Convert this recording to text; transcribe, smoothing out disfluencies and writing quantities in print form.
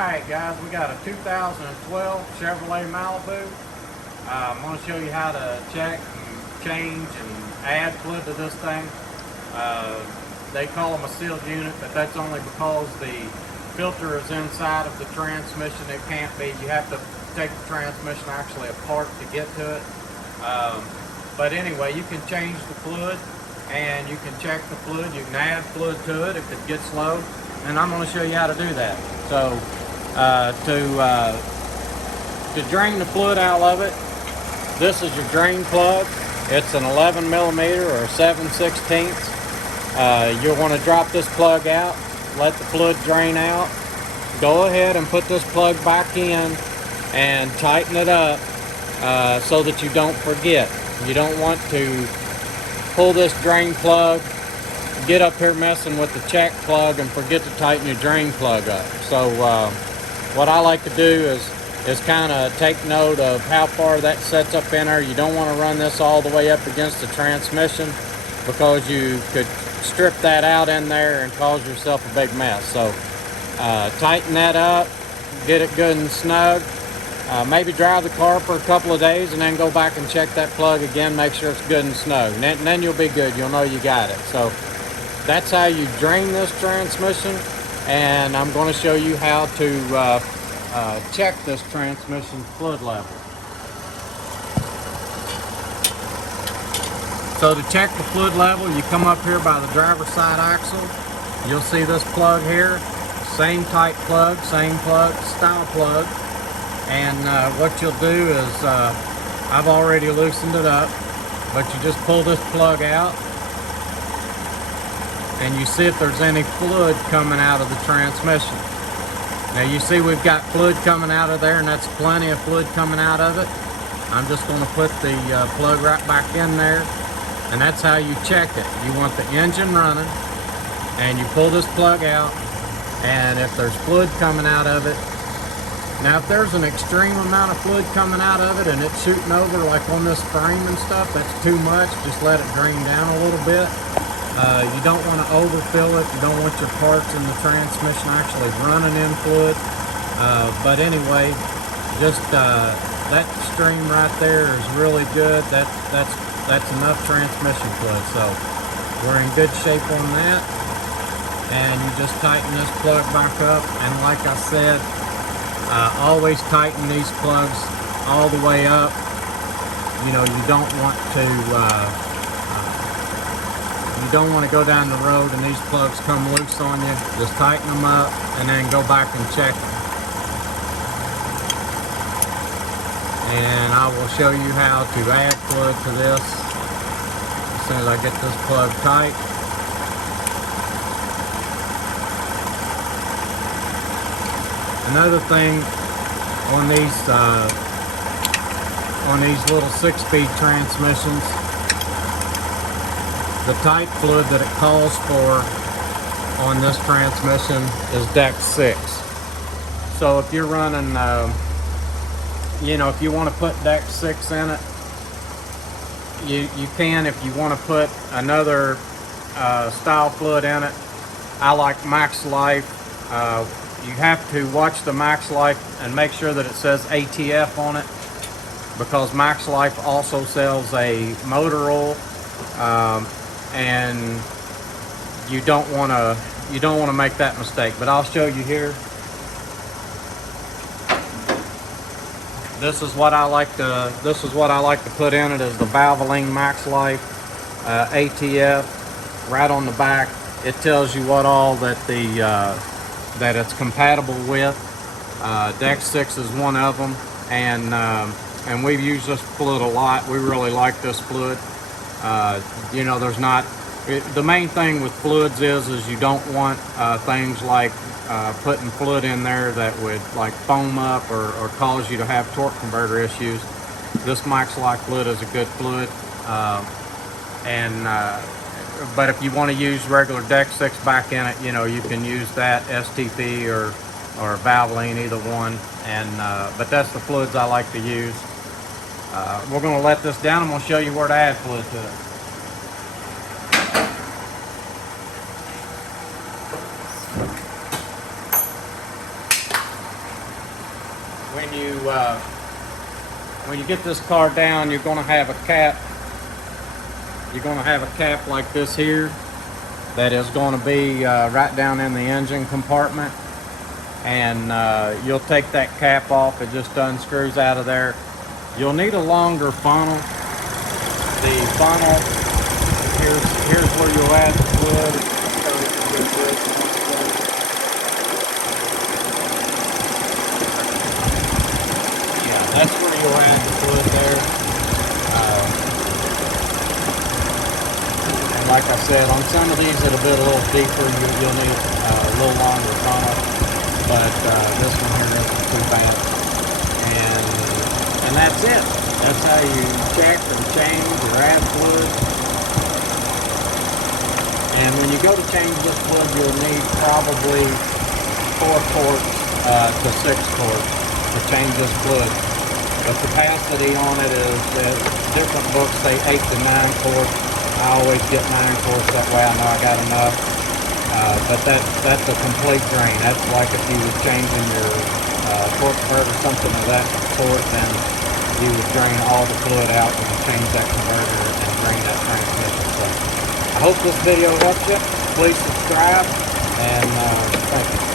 Alright guys, we got a 2012 Chevrolet Malibu. I'm going to show you how to check and change and add fluid to this thing. They call them a sealed unit, but that's only because the filter is inside of the transmission. It can't be. You have to take the transmission actually apart to get to it. But anyway, you can change the fluid and you can check the fluid. You can add fluid to it if it gets low, and I'm going to show you how to do that. So to drain the fluid out of it, this is your drain plug. It's an 11 millimeter or 7/16. You'll want to drop this plug out, let the fluid drain out. Go ahead and put this plug back in and tighten it up so that you don't forget. You don't want to pull this drain plug, get up here messing with the check plug and forget to tighten your drain plug up. So what I like to do is kind of take note of how far that sets up in there. You don't want to run this all the way up against the transmission, because you could strip that out in there and cause yourself a big mess. So tighten that up, get it good and snug. Maybe drive the car for a couple of days and then go back and check that plug again, make sure it's good and snug. And then you'll be good. You'll know you got it. So that's how you drain this transmission, and I'm going to show you how to check this transmission fluid level. So to check the fluid level, you come up here by the driver's side axle. You'll see this plug here, same type plug, same plug, style plug. And what you'll do is, I've already loosened it up, but you just pull this plug out and you see if there's any fluid coming out of the transmission. Now you see we've got fluid coming out of there, and that's plenty of fluid coming out of it. I'm just going to put the plug right back in there, and that's how you check it. You want the engine running, and you pull this plug out, and if there's fluid coming out of it, now if there's an extreme amount of fluid coming out of it and it's shooting over like on this frame and stuff, that's too much. Just let it drain down a little bit. You don't want to overfill it. You don't want your parts in the transmission actually running in fluid. But anyway, just that stream right there is really good. That's enough transmission fluid. So we're in good shape on that. And you just tighten this plug back up. And like I said, always tighten these plugs all the way up. You know, you don't want to go down the road and these plugs come loose on you. Just tighten them up and then go back and check them. And I will show you how to add fluid to this as soon as I get this plug tight. Another thing on these little 6-speed transmissions, the type fluid that it calls for on this transmission is Deck 6. So if you're running, you know, if you want to put Deck 6 in it, you can. If you want to put another style fluid in it, I like Max Life. You have to watch the Max Life and make sure that it says ATF on it, because Max Life also sells a motor oil, and you don't want to make that mistake. But I'll show you here. This is what I like to put in it, is the Valvoline Max Life ATF. Right on the back, it tells you what all that that it's compatible with. Deck 6 is one of them, and we've used this fluid a lot. We really like this fluid. You know, the main thing with fluids is you don't want things like putting fluid in there that would like foam up or cause you to have torque converter issues. This Max Life fluid is a good fluid, but if you want to use regular Deck 6 back in it, you know, you can use that STP or Valvoline, either one. But that's the fluids I like to use. We're going to let this down. I'm going to show you where to add fluid to it. when you get this car down, you're going to have a cap. You're going to have a cap like this here that is going to be right down in the engine compartment, and you'll take that cap off. It just unscrews out of there. You'll need a longer funnel. The funnel, here's where you'll add the fluid. Yeah, that's where you'll add the fluid there. And like I said, on some of these it'll be a little deeper. You'll need a little longer funnel, but this one here isn't too bad. And that's it. That's how you check or change or add fluid. And when you go to change this fluid, you'll need probably 4 quarts to 6 quarts to change this fluid. The capacity on it is, different books say 8 to 9 quarts. I always get 9 quarts, that way I know I got enough. But that's a complete drain. That's like if you were changing your torque converter or something of that sort, then you would drain all the fluid out when you change that converter and drain that transmission. So I hope this video helped you. Please subscribe, and thank you.